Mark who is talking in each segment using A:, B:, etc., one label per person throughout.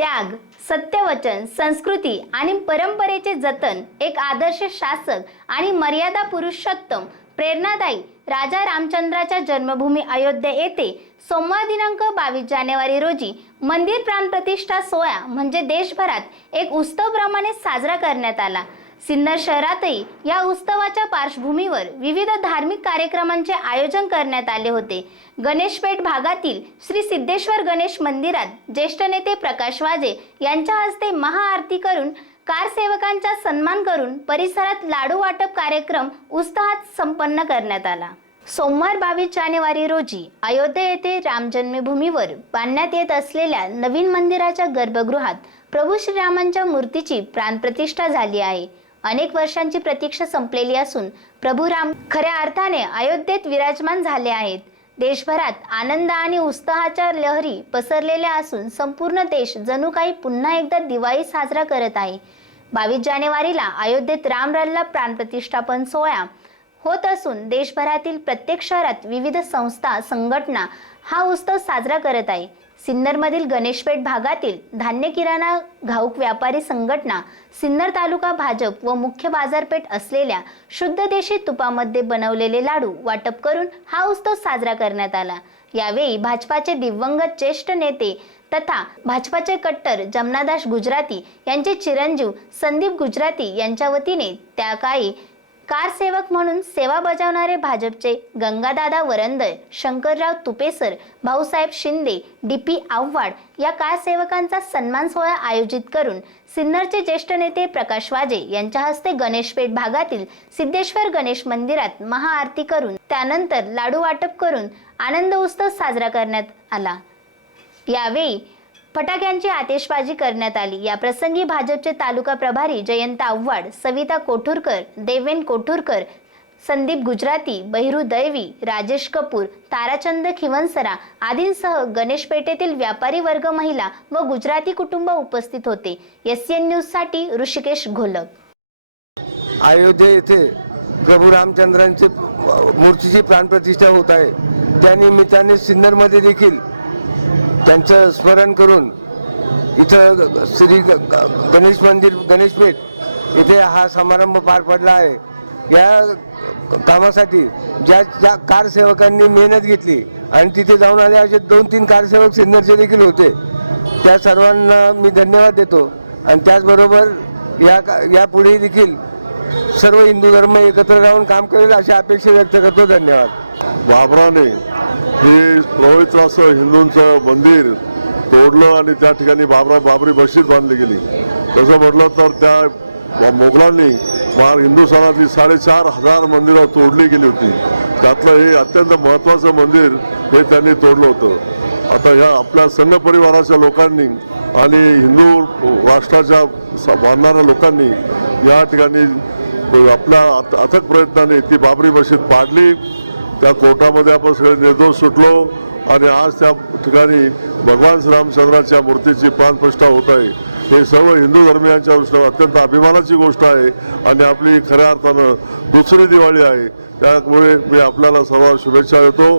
A: त्याग सत्यवचन संस्कृती आणि परंपरेचे जतन एक आदर्श शासक आणि मर्यादा पुरुषोत्तम प्रेरणादायी राजा रामचंद्राच्या जन्मभूमी अयोध्या येथे सोमवार दिनांक बावीस जानेवारी रोजी मंदिर प्राणप्रतिष्ठा सोहळा म्हणजे देशभरात एक उत्सवप्रमाणे साजरा करण्यात आला. सिन्नर शहरातही या उत्सवाच्या पार्श्वभूमीवर विविध धार्मिक कार्यक्रमांचे आयोजन करण्यात आले होते. गणेशपेठ भागातील श्री सिद्धेश्वर गणेश मंदिरात ज्येष्ठ नेते प्रकाश वाजे यांच्या हस्ते महाआरती करून कारसेवकांचा सन्मान करून परिसरात लाडू वाटप कार्यक्रम उत्साहात संपन्न करण्यात आला. सोमवार बावीस जानेवारी रोजी अयोध्या येथे रामजन्मभूमीवर बांधण्यात येत असलेल्या नवीन मंदिराच्या गर्भगृहात प्रभू श्रीरामांच्या मूर्तीची प्राणप्रतिष्ठा झाली आहे. अनेक वर्षांची प्रतीक्षा संपलेली असून प्रभू राम खऱ्या अर्थाने अयोध्येत विराजमान झाले आहेत. देशभरात आनंद आणि उत्साहाच्या लहरी पसरलेल्या असून संपूर्ण देश जणू काही पुन्हा एकदा दिवाळी साजरा करत आहे. बावीस जानेवारीला अयोध्येत रामलल्ला प्राणप्रतिष्ठापन सोहळा होत असून देशभरातील प्रत्येक शहरात विविध संस्था संघटना हा उत्सव साजरा करत आहे. सिन्नरमधील गणेशपेठ भागातील धान्य किराणा घाऊक व्यापारी संघटना सिन्नर तालुका भाजप व मुख्य बाजारपेठ असलेल्या शुद्ध देशी तुपामध्ये बनवलेले लाडू वाटप करून हा उत्सव साजरा करण्यात आला. यावेळी भाजपाचे दिवंगत ज्येष्ठ नेते तथा भाजपाचे कट्टर जमनादास गुजराती यांचे चिरंजीव संदीप गुजराती यांच्या वतीने त्या काळी कारसेवक म्हणून सेवा बजावणारे भाजपचे गंगादादा वरंदळ शंकरराव तुपेसर भाऊसाहेब शिंदे डी पी आव्हाड या कारसेवकांचा सन्मान सोहळा आयोजित करून सिन्नरचे ज्येष्ठ नेते प्रकाश वाजे यांच्या हस्ते गणेशपेठ भागातील सिद्धेश्वर गणेश मंदिरात महाआरती करून त्यानंतर लाडू वाटप करून आनंद उत्सव साजरा करण्यात आला. यावेळी फटाक्यांची आतिषबाजी करण्यात आली. या प्रसंगी भाजपचे तालुका प्रभारी जयंत आव्हाड सविता कोठुरकर देवेन कोठुरकर संदीप गुजराती बहिरू दैवी राजेश कपूर ताराचंद खिवनसरा आदींसह गणेश पेठेतील व्यापारी वर्ग महिला व गुजराती कुटुंब उपस्थित होते. एस एन न्यूजसाठी ऋषिकेश घोलक
B: अयोध्या येथे प्रभू रामचंद्रांचे मूर्तीची प्राणप्रतिष्ठा होत आहे. त्यानिमित्ताने सिन्नरमध्ये देखील त्यांचं स्मरण करून इथं श्री ग- ग- गणेश मंदिर गणेशपेठ इथे हा समारंभ पार पडला आहे. या कामासाठी ज्या ज्या कारसेवकांनी मेहनत घेतली आणि तिथे जाऊन आले असे दोन तीन कारसेवक सिन्नरचे देखील होते. त्या सर्वांना मी धन्यवाद देतो. आणि त्याचबरोबर या का यापुढे देखील सर्व हिंदू धर्म एकत्र राहून काम करेल अशी अपेक्षा व्यक्त करतो. धन्यवाद.
C: बाबराने हे पवित्र असं हिंदूंचं मंदिर तोडलं आणि त्या ठिकाणी बाबरा बाबरी मशीद बांधली गेली. तसं म्हटलं तर त्या मोगलांनी मार हिंदुस्थानातली साडेचार हजार मंदिरं तोडली गेली होती. त्यातलं हे अत्यंत महत्त्वाचं मंदिर हे त्यांनी तोडलं होतं. आता ह्या आपल्या संघ परिवाराच्या लोकांनी आणि हिंदू राष्ट्राच्या स- लोकांनी या ठिकाणी आपल्या अथ- अथक प्रयत्नाने ती बाबरी मशीद पाडली. त्या कोर्टामध्ये आपण सगळे निर्दोष सुटलो आणि आज त्या ठिकाणी भगवान श्रीरामचंद्राच्या मूर्तीची प्राणप्रष्ठा होत आहे. हे सर्व हिंदू धर्मियांच्या दृष्टीनं अत्यंत अभिमानाची गोष्ट आहे आणि आपली खऱ्या अर्थानं दुसरी दिवाळी आहे. त्यामुळे मी आपल्याला सर्वांना शुभेच्छा देतो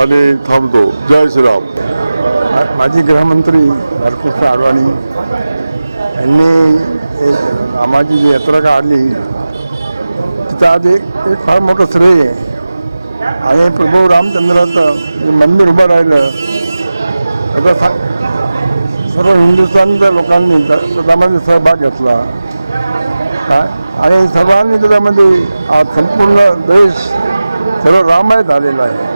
C: आणि थांबतो. जय श्रीराम.
D: माजी गृहमंत्री हरकृष्ण अडवाणी यांनी एक आम्हाची जी यात्रा काढली तिथं आज एक एक फार मोठं श्रेय आहे. आणि प्रभू रामचंद्राचं जे मंदिर उभं राहिलं आता सा सर्व हिंदुस्थानच्या लोकांनी त्या- त्याच्यामध्ये सहभाग घेतला. काय आणि सर्वांनी त्याच्यामध्ये आज संपूर्ण देश सर्व रामाय झालेला आहे.